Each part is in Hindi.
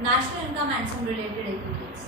National income and some related activities.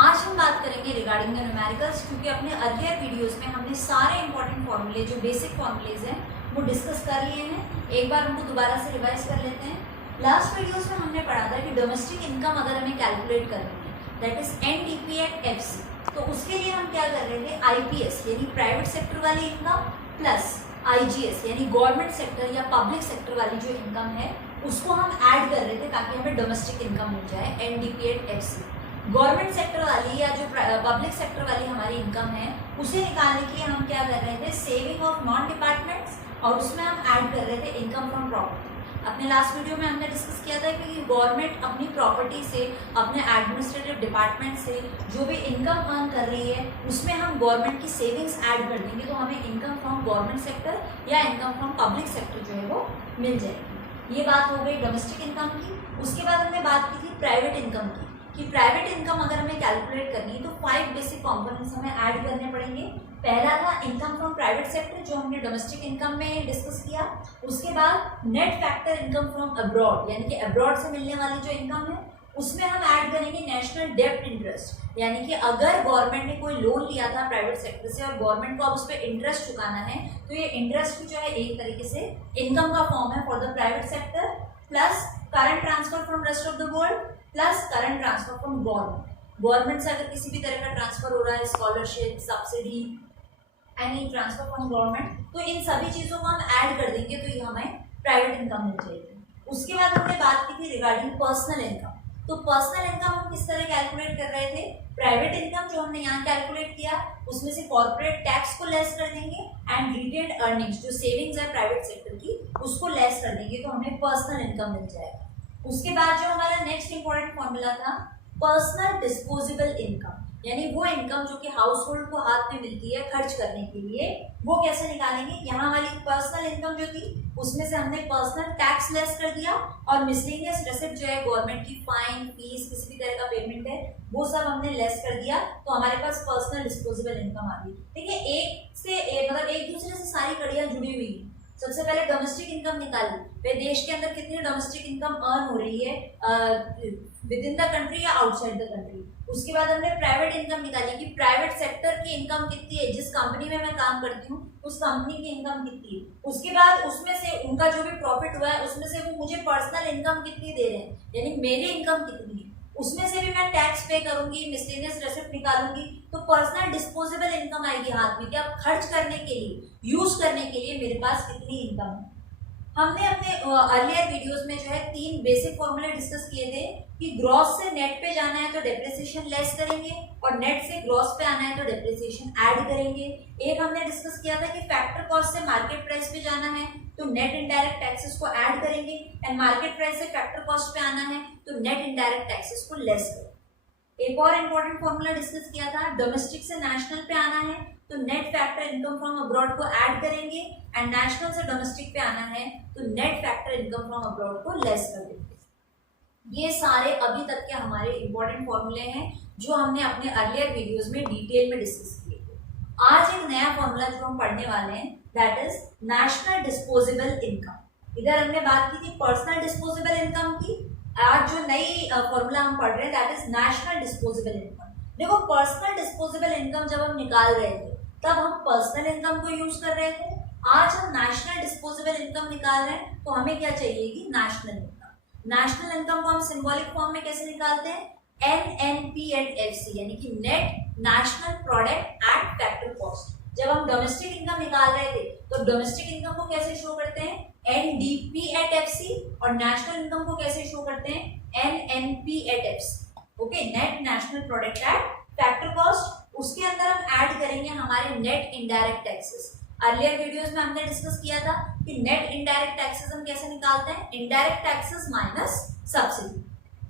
आज हम बात करेंगे रिगार्डिंग द न्यूमेरिकल्स, क्योंकि अपने अर्लियर वीडियोस में हमने सारे इंपॉर्टेंट फॉर्मूले जो बेसिक फॉर्मूलेज हैं वो डिस्कस कर लिए हैं। एक बार उनको दोबारा से रिवाइज कर लेते हैं। लास्ट वीडियोस में हमने पढ़ा था कि डोमेस्टिक इनकम अगर हमें कैलकुलेट करनी है, that is NDP at FC, तो उसके लिए हम क्या कर रहे थे, आईपीएस यानी प्राइवेट सेक्टर वाली इनकम प्लस आईजीएस यानी गवर्नमेंट सेक्टर या पब्लिक सेक्टर वाली जो इनकम है उसको हम ऐड कर रहे थे ताकि हमें डोमेस्टिक इनकम मिल जाए NDP at FC. Government sector वाली या जो पब्लिक सेक्टर वाली हमारी इनकम है उसे निकालने के लिए हम क्या कर रहे थे, सेविंग ऑफ नॉन डिपार्टमेंट्स, और उसमें हम ऐड कर रहे थे इनकम फ्रॉम प्रॉपर्टी। अपने लास्ट वीडियो में हमने डिस्कस किया था कि गवर्नमेंट अपनी प्रॉपर्टी से, अपने एडमिनिस्ट्रेटिव डिपार्टमेंट से जो भी इनकम अर्न कर रही है उसमें हम गवर्नमेंट की सेविंग्स ऐड कर देंगे तो हमें इनकम फ्रॉम गवर्नमेंट सेक्टर या इनकम फ्रॉम पब्लिक सेक्टर जो है वो मिल जाएगी। ये बात हो गई डोमेस्टिक इनकम की। उसके बाद हमने बात की थी प्राइवेट इनकम की, कि प्राइवेट इनकम अगर हमें कैलकुलेट करनी है तो 5 बेसिक कंपोनेंट्स हमें ऐड करने पड़ेंगे। पहला था इनकम फ्रॉम प्राइवेट सेक्टर जो हमने डोमेस्टिक इनकम में डिस्कस किया। उसके बाद net factor income from abroad, यानी कि अब्रॉड से मिलने वाली जो इनकम है उसमें हम ऐड करेंगे नेशनल डेब्ट इंटरेस्ट, यानी कि अगर गवर्नमेंट ने कोई लोन लिया था प्राइवेट सेक्टर से और गवर्नमेंट को अब उस पर इंटरेस्ट चुकाना है तो ये इंटरेस्ट भी जो है एक तरीके से इनकम का फॉर्म है for the private sector, plus current transfer from rest of the world, plus current transfer from government से अगर किसी भी तरह का ट्रांसफर हो रहा है, scholarship, subsidy, any transfer from government, तो इन सभी चीजों को हम ऐड कर देंगे तो ये हमें प्राइवेट इनकम मिल जाएगी। उसके बाद हमने बात की थी रिगार्डिंग पर्सनल इनकम। तो पर्सनल इनकम हम किस तरह कैलकुलेट कर रहे थे, प्राइवेट इनकम जो हमने यहाँ कैलकुलेट किया उसमें से कॉर्पोरेट टैक्स को लेस कर देंगे एंड रिटेन्ड अर्निंग्स जो सेविंग्स है प्राइवेट सेक्टर की उसको लेस कर देंगे तो हमें पर्सनल इनकम मिल जाएगा। उसके बाद जो हमारा नेक्स्ट इंपॉर्टेंट फॉर्मूला था पर्सनल डिस्पोजेबल इनकम, यानी वो इनकम जो कि हाउस होल्ड को हाथ में मिलती है खर्च करने के लिए, वो कैसे निकालेंगे। यहाँ वाली पर्सनल इनकम जो थी उसमें से हमने पर्सनल टैक्स लेस कर दिया और मिसलेनियस रेसिप्ट जो है गवर्नमेंट की फाइन, फीस, किसी भी तरह का पेमेंट है वो सब हमने लेस कर दिया तो हमारे पास पर्सनल डिस्पोजेबल इनकम आ गई। देखिए मतलब एक दूसरे से सारी कड़ियाँ जुड़ी हुई है। सबसे पहले डोमेस्टिक इनकम निकाली, वे देश के अंदर कितनी डोमेस्टिक इनकम अर्न हो रही है विद इन द कंट्री या आउटसाइड द कंट्री। उसके बाद हमने प्राइवेट इनकम निकाली कि प्राइवेट सेक्टर की इनकम कितनी है, जिस कंपनी में मैं काम करती हूँ उस कंपनी की इनकम कितनी है। उसके बाद उसमें से उनका जो भी प्रॉफिट हुआ है उसमें से वो मुझे पर्सनल इनकम कितनी दे रहे हैं, यानी मेरी इनकम कितनी है, उसमें से भी मैं टैक्स पे करूंगी, मिसलेनियस रेसिप्ट निकालूंगी तो पर्सनल डिस्पोजेबल इनकम आएगी हाथ में कि अब खर्च करने के लिए, यूज करने के लिए मेरे पास कितनी इनकम है। हमने अपने अर्लियर वीडियोस में जो है 3 बेसिक फॉर्मूले डिस्कस किए थे कि ग्रॉस से नेट पे जाना है तो डेप्रिसिएशन लेस करेंगे और नेट से ग्रॉस पे आना है तो डेप्रिसिएशन ऐड करेंगे। एक हमने डिस्कस किया था कि फैक्टर कॉस्ट से मार्केट प्राइस पे जाना है तो नेट इनडायरेक्ट टैक्सेस को ऐड करेंगे एंड मार्केट प्राइस से फैक्टर कॉस्ट पे आना है तो नेट इनडायरेक्ट टैक्सेस को लेस करेंगे। एक और इम्पोर्टेंट फॉर्मूला डिस्कस किया था, डोमेस्टिक से नेशनल पे आना है तो net factor income from abroad को ऐड करेंगे एंड नेशनल से डोमेस्टिक पे आना है तो net factor income from abroad को लेस कर देंगे। ये सारे अभी तक के हमारे इंपॉर्टेंट फॉर्मूले हैं जो हमने अपने अर्लियर वीडियोस में डिटेल में डिस्कस किए थे। आज एक नया फॉर्मूला जो हम पढ़ने वाले हैं that is national disposable income. इधर हमने बात की थी पर्सनल डिस्पोजेबल इनकम की, आज जो नई फॉर्मूला हम पढ़ रहे हैं that is national disposable income. देखो पर्सनल डिस्पोजेबल इनकम जब हम निकाल रहे थे तब हम पर्सनल इनकम को यूज कर रहे थे, आज हम नेशनल डिस्पोजेबल इनकम निकाल रहे हैं तो हमें क्या चाहिएगी, नेशनल इनकम। नेशनल इनकम को हम सिंबॉलिक फॉर्म में कैसे निकालते हैं, एनएनपी एट एफसी, यानी कि net national product at factor cost. जब हम डोमेस्टिक इनकम निकाल रहे थे तो डोमेस्टिक इनकम को कैसे शो करते हैं, एनडीपी एट एफसी, और नेशनल इनकम को कैसे शो करते हैं, NNP at FC. Okay, net national product at factor cost. उसके अंदर हम ऐड करेंगे हमारे net indirect taxes. Earlier videos में हमने डिस्कस किया था कि नेट इनडायरेक्ट टैक्सेस हम कैसे निकालते हैं, इनडायरेक्ट टैक्सेस माइनस सब्सिडी।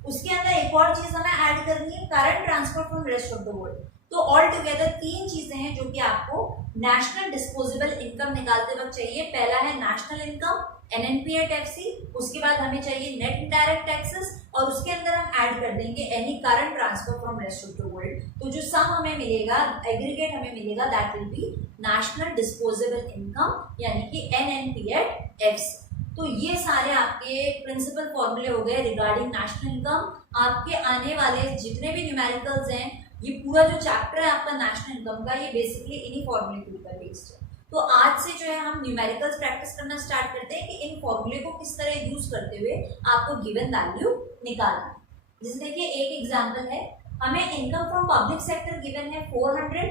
उसके अंदर एक और चीज हमें ऐड करनी है, current transfer from rest of the world. तो ऑल टुगेदर 3 चीजें हैं जो कि आपको नेशनल डिस्पोजेबल इनकम निकालते वक्त चाहिए। पहला है national income NNP at FC, उसके बाद हमें चाहिए नेट इनडायरेक्ट टैक्सेस और उसके अंदर हम ऐड कर देंगे any current transfer from rest of the world. तो जो सम हमें मिलेगा, एग्रीगेट हमें मिलेगा, that will be national disposable income यानी कि एनएनपी एट एफसी। तो ये सारे आपके प्रिंसिपल फॉर्मूले हो गए रिगार्डिंग नेशनल इनकम। आपके आने वाले जितने भी न्यूमेरिकल्स हैं, ये पूरा जो चैप्टर है आपका नेशनल इनकम का, ये बेसिकली इन्हीं फॉर्मूले के ऊपर बेस्ड है। तो आज से जो है हम न्यूमेरिकल्स प्रैक्टिस करना स्टार्ट करते हैं कि इन फॉर्मूले को किस तरह यूज करते हुए आपको गिवन वैल्यू निकालना है। जैसे देखिए एक एग्जांपल है, हमें income from public sector given है 400,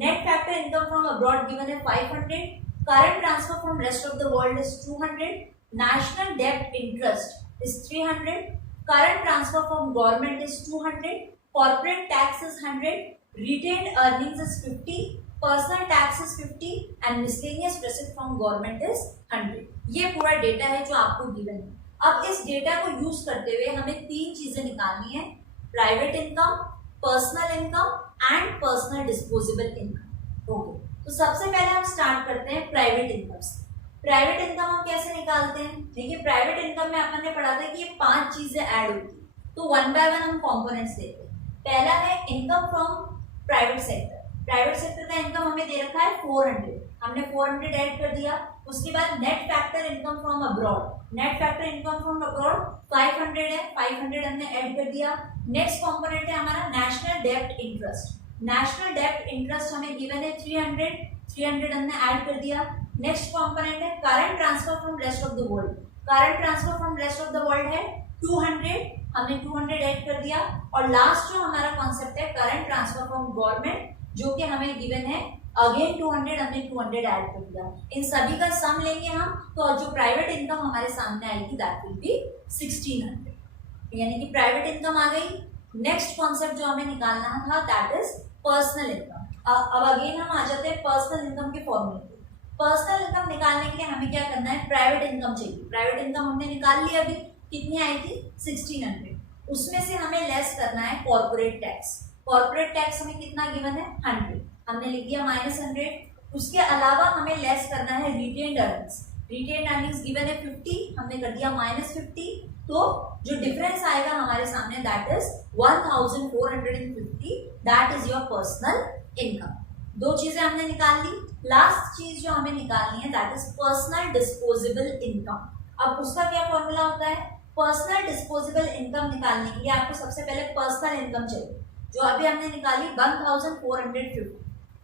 net factor income from abroad given है 500, current transfer from rest of the world is 200, national डेब्ट interest is 300, current transfer from government is 200, corporate tax is 100, retained earnings is 50, personal tax is 50 and miscellaneous receipt from government is 100। ये पूरा डेटा है जो आपको गिवन है। अब इस डेटा को यूज करते हुए हमें तीन चीजें निकालनी है, private income, personal income and personal disposable income. Okay, तो सबसे पहले हम स्टार्ट करते हैं प्राइवेट इनकम से। प्राइवेट इनकम हम कैसे निकालते हैं? देखिए प्राइवेट इनकम में अपन ने पढ़ा था कि ये 5 चीजें ऐड होती है, तो 1 बाय 1 हम कॉम्पोनेंट्स देते हैं। पहला है income from private sector. Private sector का इनकम हमें दे रखा है 400, हमने 400 ऐड कर दिया। उसके बाद net factor income from abroad, net factor income from abroad 500 है, 500 हमने ऐड कर दिया। नेक्स्ट कंपोनेंट है हमारा नेशनल डेब्ट इंटरेस्ट, नेशनल डेब्ट इंटरेस्ट हमें गिवन है 300, 300 हमने ऐड कर दिया। नेक्स्ट कंपोनेंट है current transfer from rest of the world, current transfer from rest of the world है 200, हमने 200 ऐड कर दिया। और लास्ट जो हमारा कॉन्सेप्ट है करंट ट्रांसफर फ्रॉम गवर्नमेंट, जो कि हमें गिवन है अगेन 200, हमने 200 ऐड कर दिया। इन सभी का सम लेंगे हम, तो जो प्राइवेट इनकम हमारे सामने आएगी दैट विल बी 1600, यानी कि प्राइवेट इनकम आ गई। नेक्स्ट कॉन्सेप्ट जो हमें निकालना था दैट इज पर्सनल इनकम। अब अगेन हम आ जाते हैं पर्सनल इनकम के फॉर्मूले पे। पर्सनल इनकम निकालने के लिए हमें क्या करना है, प्राइवेट इनकम चाहिए। प्राइवेट इनकम हमने निकाल ली, अभी कितनी आई थी 1600, उसमें से हमें लेस करना है कॉर्पोरेट टैक्स। कॉर्पोरेट टैक्स हमें कितना गिवन है 100, हमने लिख दिया -100। उसके अलावा हमें लेस करना है retained earnings, retained earnings given है 50, हमने कर दिया -50। तो जो डिफरेंस आएगा हमारे सामने that is 1450, that is your personal income. दो चीजें हमने निकाल ली। लास्ट चीज जो हमें निकालनी है that is personal disposable income. अब उसका क्या फॉर्मूला होता है, पर्सनल डिस्पोजेबल इनकम निकालने के लिए आपको सबसे पहले पर्सनल इनकम चाहिए, जो अभी हमने निकाली 1450।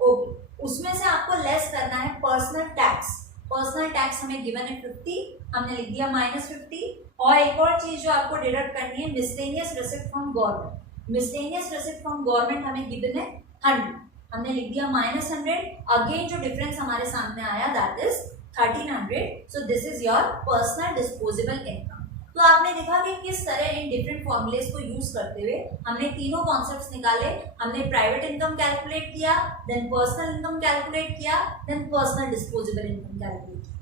ओके, उसमें से आपको लेस करना है पर्सनल टैक्स। पर्सनल टैक्स हमें गिवन है 50, हमने लिख दिया -50। और एक और चीज जो आपको डिडक्ट करनी है miscellaneous receipt from government. Miscellaneous receipt from government हमें गिवन है 100, हमने लिख दिया -100। अगेन जो डिफरेंस हमारे सामने आया that is 1300। So this is your personal disposable income. तो आपने देखा कि किस तरह इन डिफरेंट फॉर्मूलेस को यूज करते हुए हमने तीनों कॉन्सेप्ट्स निकाले। हमने प्राइवेट इनकम कैलकुलेट किया, देन पर्सनल इनकम कैलकुलेट किया, then personal disposable income calculate किया।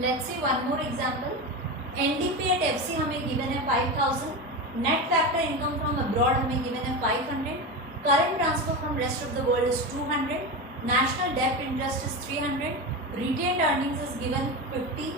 Let's see one more example. NDP at FC हमें गिवन है 5000, net factor income from abroad हमें गिवन है 500, current transfer from rest of the world is 200, national डेब्ट interest is 300, retained earnings is given 50,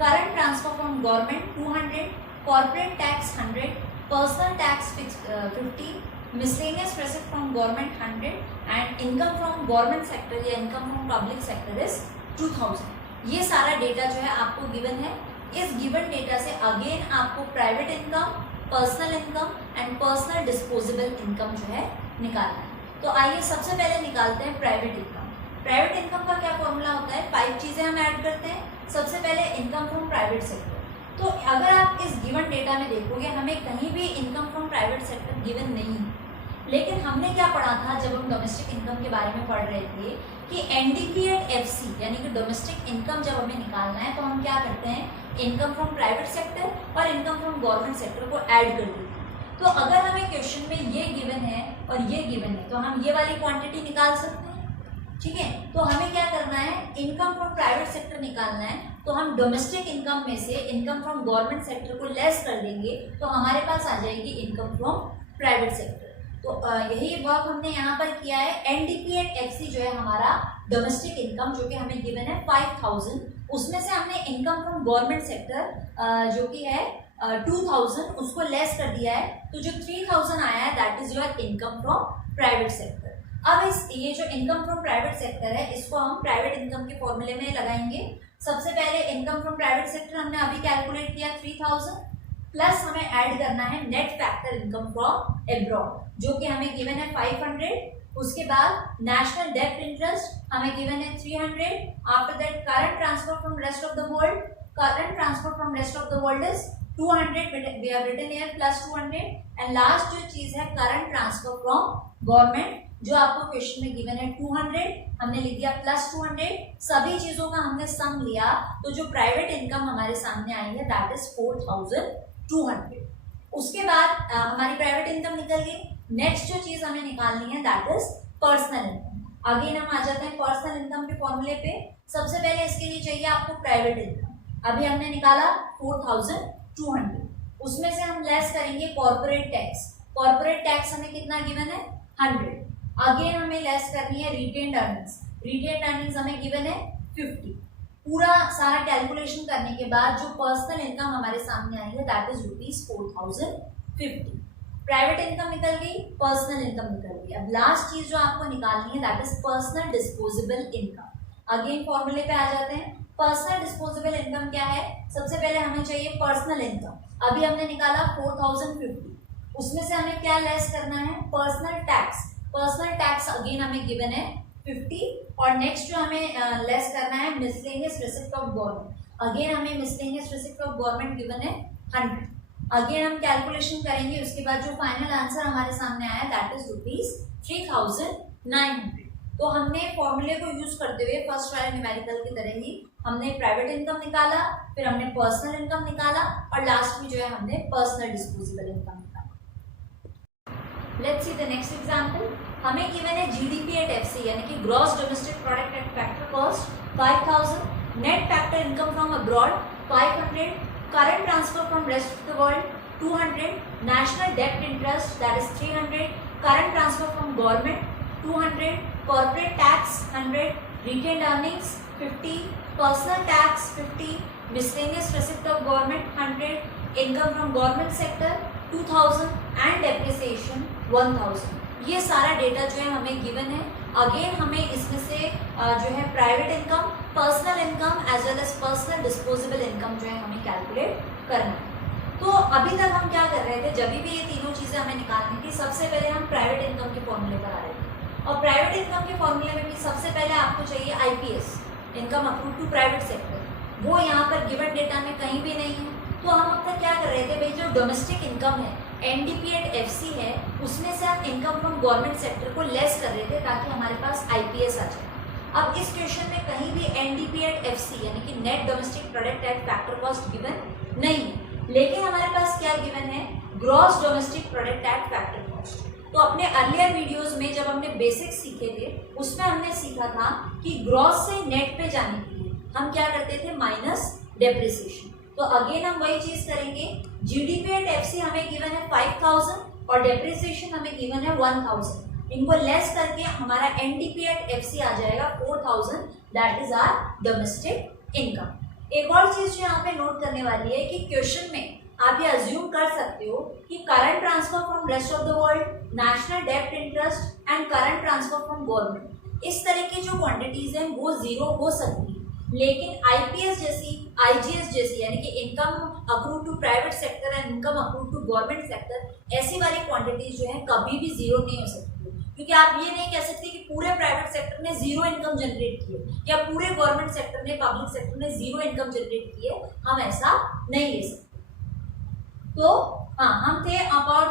current transfer from government 200, corporate tax 100, personal tax 50, miscellaneous receipt from government 100 and income from government sector या income from public sector is 2000। ये सारा डेटा जो है आपको गिवन है। इस गिवन डेटा से अगेन आपको private income, personal income and personal disposable income जो है निकालना है। तो आइए सबसे पहले निकालते हैं प्राइवेट इनकम। प्राइवेट इनकम का क्या फॉर्मूला होता है, 5 चीजें हम ऐड करते हैं। सबसे पहले इनकम फ्रॉम प्राइवेट सेक्टर। तो अगर आप इस गिवन डेटा में देखोगे हमें कहीं भी income from private sector given नहीं है, लेकिन हमने क्या पढ़ा था जब हम डोमेस्टिक इनकम के बारे में पढ़ रहे थे कि एनडीपी एट एफसी यानी कि डोमेस्टिक इनकम जब हमें निकालना है तो हम क्या करते हैं, इनकम फ्रॉम प्राइवेट सेक्टर और इनकम फ्रॉम गवर्नमेंट सेक्टर को ऐड कर देते हैं। तो अगर हमें क्वेश्चन में ये गिवन है और ये गिवन है तो हम ये वाली क्वांटिटी निकाल सकते हैं, ठीक है। तो हमें क्या करना है, इनकम फ्रॉम प्राइवेट सेक्टर निकालना है, तो हम डोमेस्टिक इनकम में से इनकम फ्रॉम गवर्नमेंट सेक्टर को लेस कर देंगे तो हमारे पास आ जाएगी इनकम फ्रॉम प्राइवेट सेक्टर। तो यही वर्क हमने यहाँ पर किया है। एनडीपी एट एफसी जो है हमारा डोमेस्टिक इनकम जो कि हमें गिवन है 5000, उसमें से हमने इनकम फ्रॉम गवर्नमेंट सेक्टर जो कि है 2000 उसको लेस कर दिया है, तो जो 3000 आया है that is your income from private sector. अब ये जो इनकम फ्रॉम प्राइवेट सेक्टर है इसको हम प्राइवेट इनकम के फॉर्मूले में लगाएंगे। सबसे पहले इनकम फ्रॉम प्राइवेट सेक्टर हमने अभी कैलकुलेट किया 3000 प्लस हमें ऐड करना है net factor income from abroad जो कि हमें गिवन है 500। उसके बाद नेशनल डेब्ट इंटरेस्ट हमें गिवन है 300। After that current transfer from rest of the world, current transfer from rest of the world is 200, we have written here plus 200। And last जो चीज है करंट ट्रांसफर फ्रॉम गवर्नमेंट जो आपको क्वेश्चन में गिवन है 200, हमने लिख दिया प्लस 200। सभी चीजों का हमने सम लिया तो जो प्राइवेट इनकम हमारे सामने आई है दैट इज 4200। उसके बाद हमारी प्राइवेट इनकम निकल गई। नेक्स्ट जो चीज हमें निकालनी है that is personal income. Again हम आ जाते हैं पर्सनल इनकम के फॉर्मूले पे। सबसे पहले इसके लिए चाहिए आपको प्राइवेट इनकम। अभी हमने निकाला 4200, उसमें से हम लेस करेंगे कॉर्पोरेट टैक्स। कॉर्पोरेट टैक्स हमें कितना गिवन है 100। अगेन हमें लेस करनी है रिटेन्ड अर्निंग्स। रिटेन्ड अर्निंग्स हमें गिवन है 50। पूरा सारा कैलकुलेशन करने के बाद जो पर्सनल इनकम हमारे सामने आई है दैट इज ₹4050। प्राइवेट इनकम निकल गई, पर्सनल इनकम निकल गई। अब लास्ट चीज जो आपको निकालनी है that is personal disposable income. Again फॉर्मूले पे आ जाते हैं। पर्सनल डिस्पोजेबल इनकम क्या है? सबसे पहले हमें चाहिए पर्सनल इनकम। अभी हमने निकाला 4050, उसमें से हमें क्या लेस करना है personal tax. Personal tax again हमें गिवन है 50 और नेक्स्ट जो हमें लेस करना है miscellaneous receipt of government. Again हमें miscellaneous receipt of government given है 100। अगेन हम कैलकुलेशन करेंगे, उसके बाद जो फाइनल आंसर हमारे सामने आया दैट इज ₹3900। तो हमने फॉर्मूले को यूज करते हुए फर्स्ट वाले न्यूमेरिकल की तरह ही हमने प्राइवेट इनकम निकाला, फिर हमने पर्सनल इनकम निकाला और लास्ट में जो है हमने पर्सनल डिस्पोजेबल इनकम निकाला। Let's see the next example. हमें गिवन है जीडीपी एट एफसी यानी कि gross domestic product at factor cost 5000, net factor income from abroad 500, current transfer from rest of the world 200, national डेब्ट interest that is 300, current transfer from government 200, corporate tax 100, retained earnings 50, personal tax 50, miscellaneous receipt of government 100, income from government sector 2000 and depreciation 1000। ये सारा डेटा जो है हमें गिवन है। अगेन हमें इसमें से जो है private income, personal income as well as personal disposable income जो है हमें कैलकुलेट करना है। तो अभी तक हम क्या कर रहे थे, जब भी ये तीनों चीजें हमें निकालनी थी सबसे पहले हम प्राइवेट इनकम के फॉर्मूले पर आ रहे थे। और प्राइवेट इनकम के फॉर्मूले में भी सबसे पहले आपको चाहिए IPS, income approve to private sector. वो यहाँ पर गिवन डेटा में कहीं भी नहीं है। तो हम अब तक क्या कर रहे थे भाई, जो डोमेस्टिक इनकम है एनडीपी एट एफसी है उसमें से हम इनकम फ्रॉम गवर्नमेंट सेक्टर को लेस कर रहे थे ताकि हमारे पास आईपीएस आ जाए। अब इस क्वेश्चन में कहीं भी एनडीपी एट एफसी यानी कि net domestic product at factor cost given नहीं है, लेकिन हमारे पास क्या गिवन है gross domestic product at factor cost. तो अपने अर्लियर वीडियोस में जब हमने बेसिक सीखे थे उसमें हमने सीखा था कि ग्रॉस से नेट पे जाने के लिए हम क्या करते थे माइनस डेप्रिसिएशन। तो अगेन हम वही चीज करेंगे। जीडीपी एट एफसी हमें गिवन है 5000 और डेप्रिसिएशन हमें गिवन है 1000। इनको लेस करके हमारा एनडीपी एट एफसी आ जाएगा 4000, that is our domestic income. एक और चीज जो यहाँ पे नोट करने वाली है कि क्वेश्चन में आप ये अज्यूम कर सकते हो कि current transfer from rest of the world, national डेब्ट interest and current transfer from government, इस तरह की जो क्वांटिटीज हैं वो जीरो हो सकती है। लेकिन आईपीएस जैसी, आईजीएस जैसी यानी कि income approve to private sector and income approve to government sector, ऐसी वाली क्वांटिटीज जो है कभी भी जीरो नहीं हो सकती। क्योंकि आप ये नहीं कह सकते कि पूरे प्राइवेट सेक्टर ने जीरो इनकम जनरेट की है या पूरे गवर्नमेंट सेक्टर ने, पब्लिक सेक्टर ने जीरो इनकम जनरेट की है, हम ऐसा नहीं ले सकते। तो हाँ, हम थे अपॉन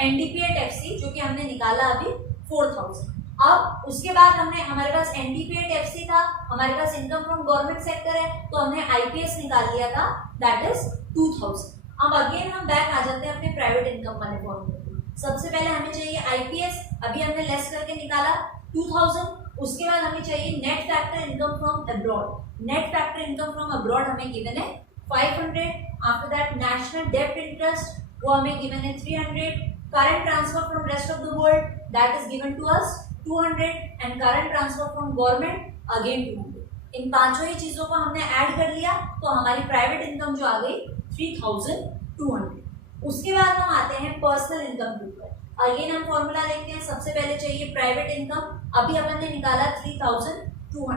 एनडीपी एट एफसी जो कि हमने निकाला अभी 4000। अब उसके बाद हमारे पास एनडीपी एट एफसी था, हमारे पास इनकम फ्रॉम गवर्नमेंट सेक्टर है तो हमने आईपीएस निकाल लिया था दैट इज 2000। अब अगेन हम बैक आ जाते हैं अपने प्राइवेट इनकम वाले फॉर्मूले पे। सबसे पहले हमें चाहिए आईपीएस, अभी हमने लेस करके निकाला 2000। उसके बाद हमें चाहिए net factor income from abroad. Net factor income from abroad हमें गिवन है 500। आफ्टर दैट नेशनल डेब्ट इंटरेस्ट वो हमें गिवन है 300, current transfer from rest of the world that is given to us 200 and current transfer from government again 200। इन पांचों ही चीजों को हमने ऐड कर लिया तो हमारी प्राइवेट इनकम जो आ गई 3200। उसके बाद हम आते हैं पर्सनल इनकम के ऊपर। अगेन हम फॉर्मूला देखते हैं। सबसे पहले चाहिए प्राइवेट इनकम, अभी अपन ने निकाला 3200।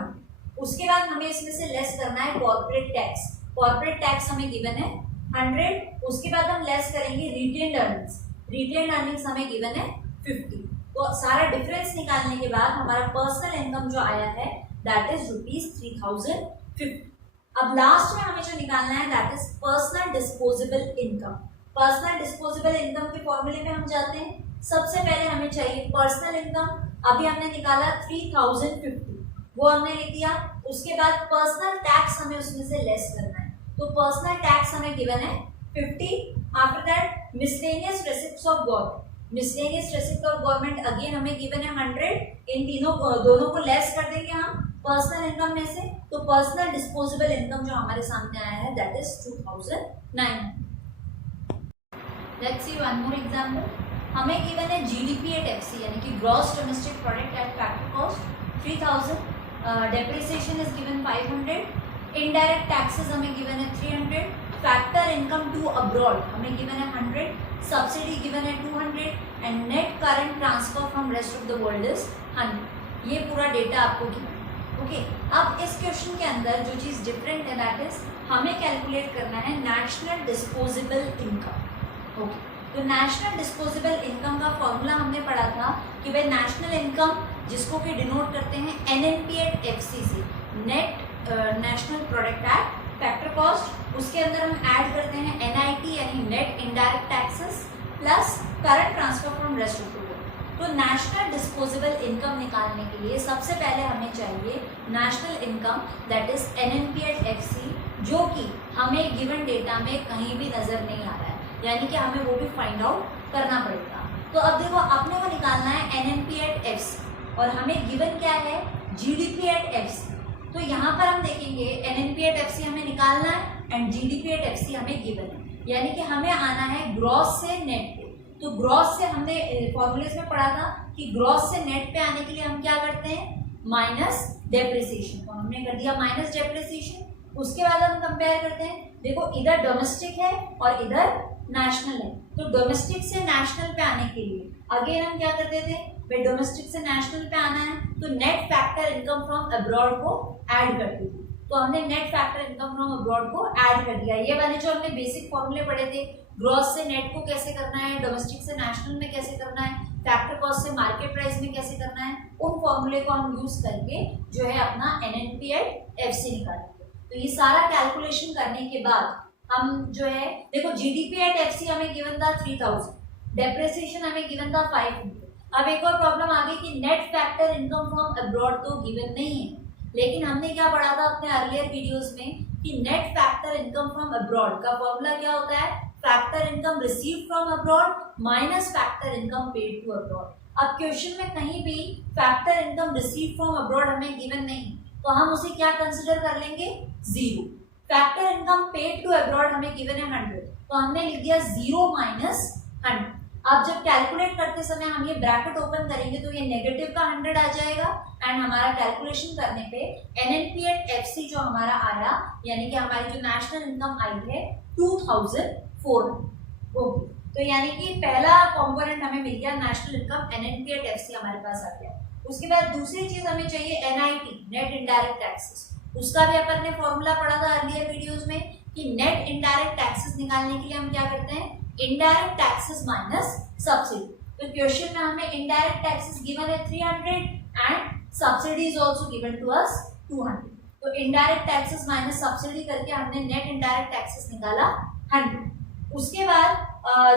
उसके बाद हमें इसमें से लेस करना है कॉर्पोरेट टैक्स। कॉर्पोरेट टैक्स हमें गिवन है 100। उसके बाद हम लेस करेंगे रिटेन्ड अर्निंग्स। रिटेन्ड अर्निंग्स हमें गिवन है 50। तो सारा डिफरेंस निकालने के बाद हमारा पर्सनल इनकम जो आया है दैट इज ₹3050। अब लास्ट में हमें जो निकालना है that is personal disposable income. Personal disposable income के फॉर्मूले में हम जाते हैं। सबसे पहले हमें चाहिए पर्सनल इनकम, अभी हमने निकाला 3050, वो हमने लिख दिया। उसके बाद पर्सनल टैक्स हमें उसमें से लेस करना है, तो पर्सनल टैक्स हमें गिवन है 50। After that miscellaneous रेसिप्ट्स of government, miscellaneous receipt of government again हमें गिवन है 100। इन दोनों को लेस कर देंगे हम पर्सनल इनकम में से, तो पर्सनल डिस्पोजेबल इनकम जो हमारे सामने आया है that is 2900। Let's see one more example. हमें गिवन है जीडीपी एट एफसी यानी कि gross domestic product at factor cost 3000, depreciation is given 500, indirect taxes हमें गिवन है 300, फैक्टर इनकम टू अब्रॉड हमें गिवन है 100, सब्सिडी गिवन है 200 and net current transfer from rest of the world is 100। ये पूरा डेटा आपको गिवन है। ओके, अब इस क्वेश्चन के अंदर जो चीज़ डिफरेंट है दैट इज हमें कैलकुलेट करना है नेशनल डिस्पोजेबल इनकम। ओके, तो नेशनल डिस्पोजेबल इनकम का फॉर्मूला हमने पढ़ा था कि भाई नेशनल इनकम जिसको कि डिनोट करते हैं एनएनपी एट एफसी से, net national product at factor cost. उसके अंदर हम ऐड करते हैं एनआईटी यानी net indirect taxes plus current transfer from rest of the world. तो नेशनल डिस्पोजेबल इनकम निकालने के लिए सबसे पहले हमें चाहिए national income that is NNP at FC, जो कि हमें गिवन डेटा में कहीं भी नजर नहीं आ रहा है, यानी कि हमें वो भी फाइंड आउट करना पड़ेगा। तो अब देखो अपने को निकालना है एनएनपी एट एफसी और हमें गिवन क्या है जीडीपी एट एफसी। तो यहाँ पर हम देखेंगे एनएनपी एट एफसी हमें निकालना है एंड जीडीपी एट एफसी हमें गिवन है, यानी कि हमें आना है ग्रॉस से नेट पे। तो ग्रॉस से हमने फॉर्मूलेज में पढ़ा था कि ग्रॉस से नेट पे आने के लिए हम क्या करते हैं माइनस डेप्रिसिएशन, तो हमने कर दिया माइनस डेप्रिसिएशन। उसके बाद हम कंपेयर करते हैं, देखो इधर डोमेस्टिक है और इधर नेशनल है, तो डोमेस्टिक से नेशनल पे आने के लिए अगेन हम क्या करते थे भाई डोमेस्टिक से नेशनल पे आना है तो net factor income from abroad को ऐड करते थे। तो हमने net factor income from abroad को ऐड कर दिया। ये वाले जो हमने बेसिक फॉर्मूले पढ़े थे, ग्रॉस से नेट को कैसे करना है, डोमेस्टिक से नेशनल में कैसे करना है, फैक्टर कॉस्ट से मार्केट प्राइस में कैसे करना है, उन फॉर्मूले को हम यूज करके जो है अपना एनएनपी एट एफसी निकालेंगे। तो ये सारा कैलकुलेशन करने के बाद हम जो है देखो जीडीपी एट एफसी हमें गिवन था 3000, डेप्रिसिएशन हमें गिवन था 500। अब एक और प्रॉब्लम आ गई कि net factor income from abroad तो गिवन नहीं है, लेकिन हमने क्या पढ़ा था अपने अर्लियर वीडियोस में कि net factor income from abroad का फॉर्मूला क्या होता है, factor income received from abroad minus factor income paid to abroad. अब क्वेश्चन में कहीं भी factor income received from abroad हमें गिवन नहीं, तो हम उसे क्या कंसिडर कर लेंगे zero. Factor income paid to abroad हमें गिवन है 100, तो हमने लिख दिया 0 माइनस 100। अब जब कैलकुलेट करते समय हम ये ब्रैकेट ओपन करेंगे तो ये नेगेटिव का 100 आ जाएगा एंड हमारा कैलकुलेशन करने पे एनएनपी एट एफसी जो हमारा आया यानी कि हमारी जो नेशनल इनकम आई है 2400। ओके, तो यानी कि पहला कंपोनेंट हमें मिल गया national income NNP at FC हमारे पास आ गया। उसके बाद दूसरी चीज हमें चाहिए एनआईटी नेट इनडायरेक्ट टैक्सेस। उसका भी अपन ने फॉर्मूला पढ़ा था अर्लियर वीडियोस में कि नेट इनडायरेक्ट टैक्सेस निकालने के लिए हम क्या करते हैं इनडायरेक्ट टैक्सेस माइनस सब्सिडी। तो क्वेश्चन में हमें इनडायरेक्ट टैक्सेस गिवन है 300 and subsidy is also given to us 200। तो इनडायरेक्ट टैक्सेस माइनस सब्सिडी करके हमने नेट इनडायरेक्ट टैक्सेस निकाला 100। उसके बाद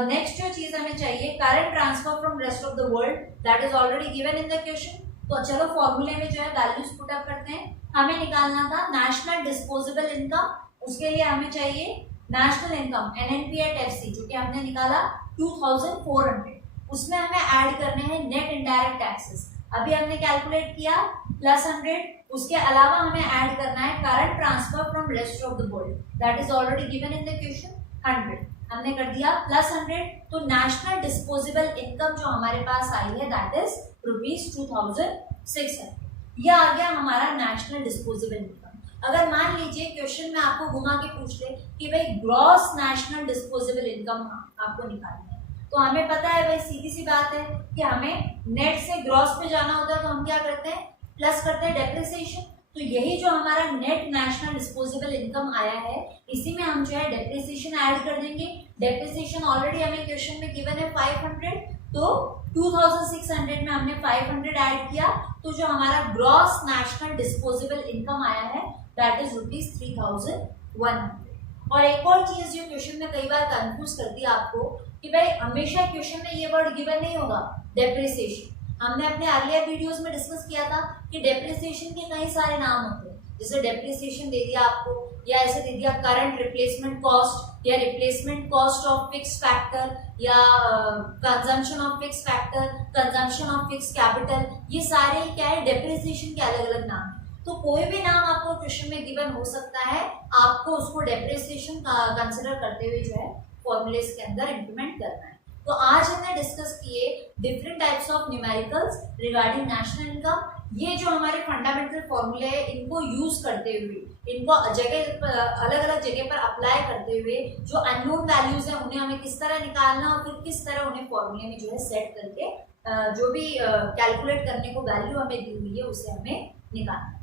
नेक्स्ट जो चीज हमें चाहिए current transfer from rest of the world that is already given in the question. तो चलो फॉर्मूले में जो है वैल्यूज पुट अप करते हैं। हमें निकालना था नेशनल डिस्पोजेबल इनकम, उसके लिए हमें चाहिए national income NNP at FC जो कि हमने निकाला 2400। उसमें हमें ऐड करने हैं नेट इनडायरेक्ट टैक्सेस, अभी हमने कैलकुलेट किया प्लस 100। उसके अलावा हमें ऐड करना है current transfer from rest of the world that is already given in the question 100, हमने कर दिया प्लस 100। तो नेशनल डिस्पोजेबल इनकम जो हमारे पास आई है दैट इज ₹2600। यह आ गया हमारा नेशनल डिस्पोजेबल इनकम। अगर मान लीजिए क्वेश्चन में आपको घुमा के पूछ ले कि भाई ग्रॉस नेशनल डिस्पोजेबल इनकम आपको निकालनी है, तो हमें पता है भाई, सीधी सी बात है कि हमें नेट से ग्रॉस पे जाना होता है, तो हम क्या करते हैं, प्लस करते हैं डेप्रिसिएशन। तो यही जो हमारा नेट नेशनल डिस्पोजेबल इनकम आया है, इसी में हम जो है डेप्रिसिएशन ऐड कर देंगे। डेप्रिसिएशन ऑलरेडी हमें क्वेश्चन में गिवन है 500, तो 2600 में हमने 500 ऐड किया, तो जो हमारा ग्रॉस नेशनल डिस्पोजेबल इनकम आया है दैट इज ₹3100। और एक और चीज जो क्वेश्चन में कई बार कंफ्यूज करती है आपको कि भाई हमेशा क्वेश्चन में ये वर्ड गिवन नहीं होगा डेप्रिसिएशन। हमने अपने अर्लियर वीडियोस में डिस्कस किया था कि डेप्रिसिएशन के कई सारे नाम होते हैं, जैसे डेप्रिसिएशन दे दिया आपको, या ऐसे दे दिया करंट रिप्लेसमेंट कॉस्ट, या replacement cost of fix factor, या consumption of fix factor, consumption of fix capital. ये सारे क्या है, डेप्रिसिएशन के अलग अलग नाम है। तो कोई भी नाम आपको क्वेश्चन में गिवन हो सकता है, आपको उसको डेप्रिसिएशन कंसिडर करते हुए जो है फॉर्मूलेस के अंदर इंप्लीमेंट करना है। तो आज हमने डिस्कस किए different types of numericals regarding national income. ये जो हमारे फंडामेंटल फॉर्मूले हैं, इनको यूज करते हुए, इनको अलग अलग जगह पर अप्लाई करते हुए जो अननोन वैल्यूज हैं उन्हें हमें किस तरह निकालना और फिर किस तरह उन्हें फॉर्मूले में जो है सेट करके जो भी कैलकुलेट करने को वैल्यू हमें दी हुई है उसे हमें निकालना।